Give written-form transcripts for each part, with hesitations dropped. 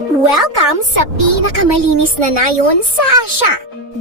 Welcome sa pinakamalinis na nayon sa Asya.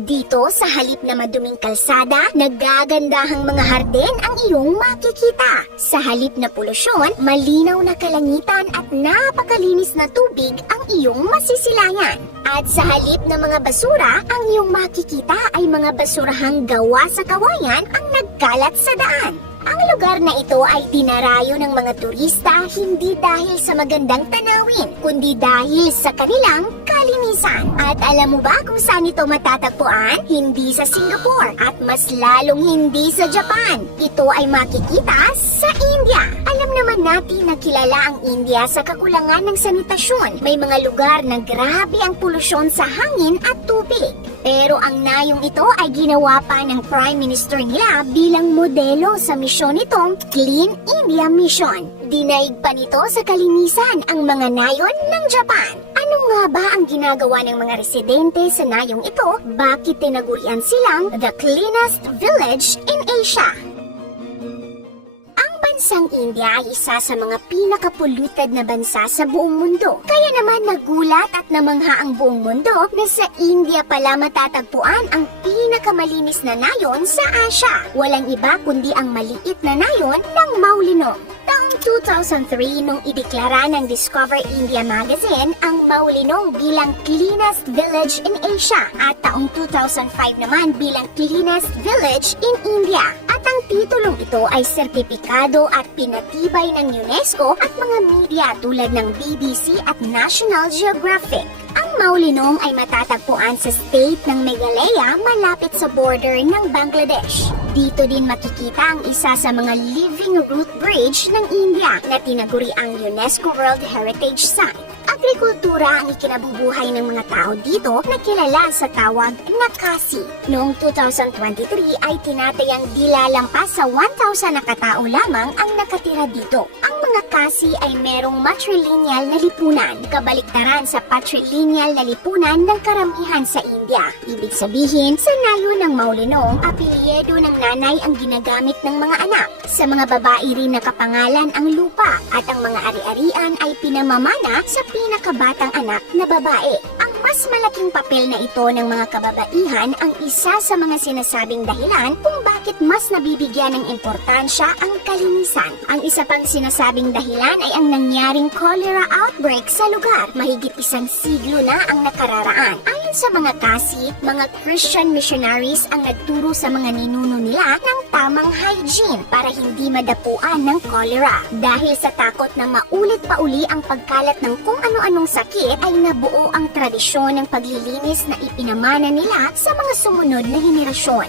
Dito sa halip na maduming kalsada, nagagandahang mga hardin ang iyong makikita. Sa halip na polusyon, malinaw na kalangitan at napakalinis na tubig ang iyong masisilayan. At sa halip na mga basura, ang iyong makikita ay mga basurahang gawa sa kawayan ang nagkalat sa daan. Ang lugar na ito ay dinarayo ng mga turista hindi dahil sa magandang tanawin, kundi dahil sa kanilang kalinisan. At alam mo ba kung saan ito matatagpuan? Hindi sa Singapore at mas lalong hindi sa Japan. Ito ay makikita sa India. Alam naman natin na kilala ang India sa kakulangan ng sanitasyon. May mga lugar na grabe ang polusyon sa hangin at tubig. Pero ang nayong ito ay ginawa pa ng Prime Minister nila bilang modelo sa misyon nitong Clean India Mission. Dinaig pa nito sa kalinisan ang mga nayon ng Japan. Ano nga ba ang ginagawa ng mga residente sa nayong ito? Bakit tinagurian silang the cleanest village in Asia? Ang India ay isa sa mga pinaka-polluted na bansa sa buong mundo. Kaya naman nagulat at namangha ang buong mundo na sa India pala matatagpuan ang pinakamalinis na nayon sa Asya. Walang iba kundi ang maliit na nayon ng Maulinong. Taong 2003 nung ideklara ng Discover India magazine ang Maulinong bilang cleanest village in Asia at taong 2005 naman bilang cleanest village in India. At ang titulong ito ay sertipikado at pinatibay ng UNESCO at mga media tulad ng BBC at National Geographic. Ang Maulinong ay matatagpuan sa state ng Meghalaya malapit sa border ng Bangladesh. Dito din makikita ang isa sa mga living root bridge ng India na tinaguri ang UNESCO World Heritage Site. Agrikultura ang ikinabubuhay ng mga tao dito na kilala sa tawag na kasi. Noong 2023 ay tinatayang di lalampas sa 1,000 na katao lamang ang nakatira dito. Ang mga kasi ay merong matrilineal na lipunan, kabaliktaran sa patrilineal na lipunan ng karamihan sa India. Ibig sabihin, sa nayo ng Maulinong, apelyido ng nanay ang ginagamit ng mga anak. Sa mga babae rin nakapangalan ang lupa at ang mga ari-arian ay pinamamana sa pinakabatang anak na babae. Ang mas malaking papel na ito ng mga kababaihan ang isa sa mga sinasabing dahilan kung bakit mas nabibigyan ng importansya ang kalinisan. Ang isa pang sinasabing dahilan ay ang nangyaring cholera outbreak sa lugar. Mahigit 1 siglo na ang nakararaan. Ayon sa mga kasi, mga Christian missionaries ang nagturo sa mga ninuno nila ng tamang hygiene para hindi madapuan ng cholera. Dahil sa takot na maulit pa uli ang pagkalat ng kung ano-anong sakit ay nabuo ang tradisyon ng paglilinis na ipinamana nila sa mga sumunod na henerasyon.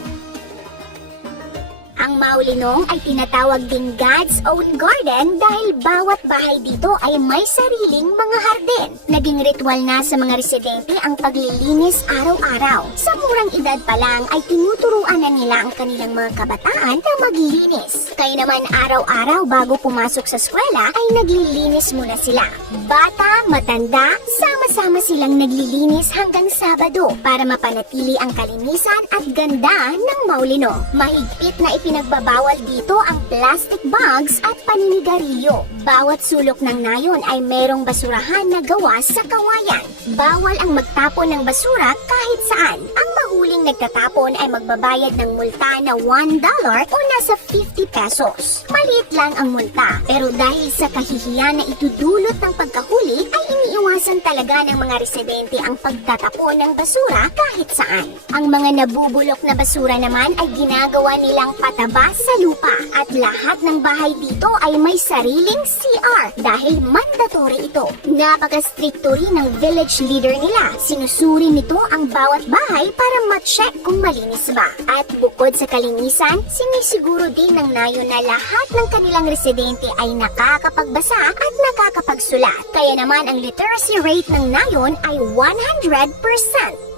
Ang Maulinong ay tinatawag ding God's own garden dahil bawat bahay dito ay may sariling mga hardin. Naging ritual na sa mga residente ang paglilinis araw-araw. Sa murang edad pa lang ay tinuturuan na nila ang kanilang mga kabataan na maglinis. Kaya naman araw-araw bago pumasok sa eskwela ay naglilinis muna sila. Bata, matanda, sama-sama silang naglilinis hanggang Sabado para mapanatili ang kalinisan at ganda ng Maulinong. Mahigpit na pinagbabawal dito ang plastic bags at paninigarilyo. Bawat sulok ng nayon ay merong basurahan na gawa sa kawayan. Bawal ang magtapon ng basura kahit saan. Ang mahuling nagtatapon ay magbabayad ng multa na $1 o nasa 50 pesos. Maliit lang ang multa, pero dahil sa kahihiyan na itudulot ng pagkahuli ay iniiwasan talaga ng mga residente ang pagtatapon ng basura kahit saan. Ang mga nabubulok na basura naman ay ginagawa nilang pataba sa lupa at lahat ng bahay dito ay may sariling CR dahil mandatory ito. Napaka-stricto rin ng village leader nila. Sinusuri nito ang bawat bahay para ma-check kung malinis ba. At bukod sa kalinisan, sinisiguro din ng nayon na lahat ng kanilang residente ay nakakapagbasa at nakakapagsulat. Kaya naman ang literacy rate ng nayon ay 100%.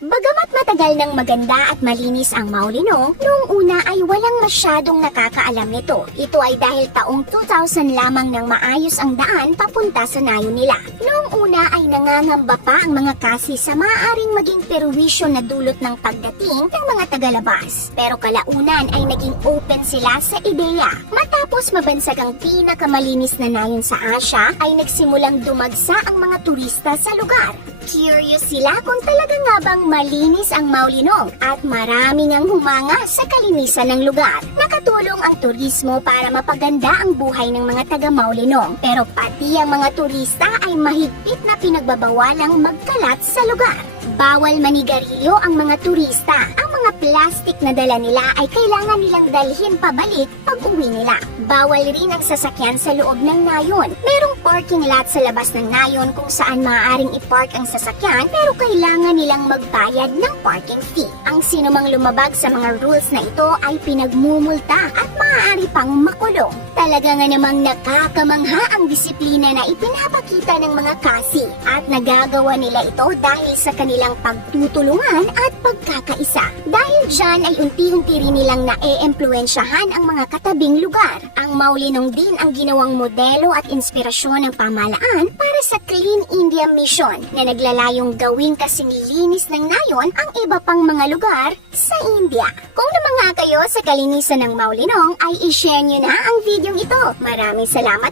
Bagamat matagal nang maganda at malinis ang Maulinong, noong una ay walang masyadong nakakaalam nito. Ito ay dahil taong 2000 lamang nang maayos ang daan papunta sa nayon nila. Noong una ay nangangamba pa ang mga kasi sa maaaring maging perwisyo na dulot ng pagdating ng mga tagalabas. Pero kalaunan ay naging open sila sa ideya. Matapos mabansag ang pinakamalinis na nayon sa Asya, ay nagsimulang dumagsa ang mga turista sa lugar. Curious sila kung talaga nga bang malinis ang Maulinong at marami ngang humanga sa kalinisan ng lugar. Nakatulong ang turismo para mapaganda ang buhay ng mga taga Maulinong, pero pati ang mga turista ay mahigpit na pinagbabawalang magkalat sa lugar. Bawal manigarilyo ang mga turista. Ang mga plastic na dala nila ay kailangan nilang dalhin pabalik pag uwi nila. Bawal rin ang sasakyan sa loob ng nayon. Merong parking lot sa labas ng nayon kung saan maaaring i-park ang sasakyan, pero kailangan nilang magbayad ng parking fee. Ang sinumang lumabag sa mga rules na ito ay pinagmumulta at maaari pang makulong. Talaga nga namang nakakamangha ang disiplina na ipinapakita ng mga kasi at nagagawa nila ito dahil sa kanilang pagtutulungan at pagkakaisa. Dahil dyan ay unti-unti rin nilang na-e-empluensyahan ang mga katabing lugar. Ang Maulinong din ang ginawang modelo at inspirasyon ng pamahalaan para sa Clean India Mission na naglalayong gawing kasing linis ng nayon ang iba pang mga lugar sa India. Kung namangha kayo sa kalinisan ng Maulinong ay i-share nyo na ang videong ito. Maraming salamat!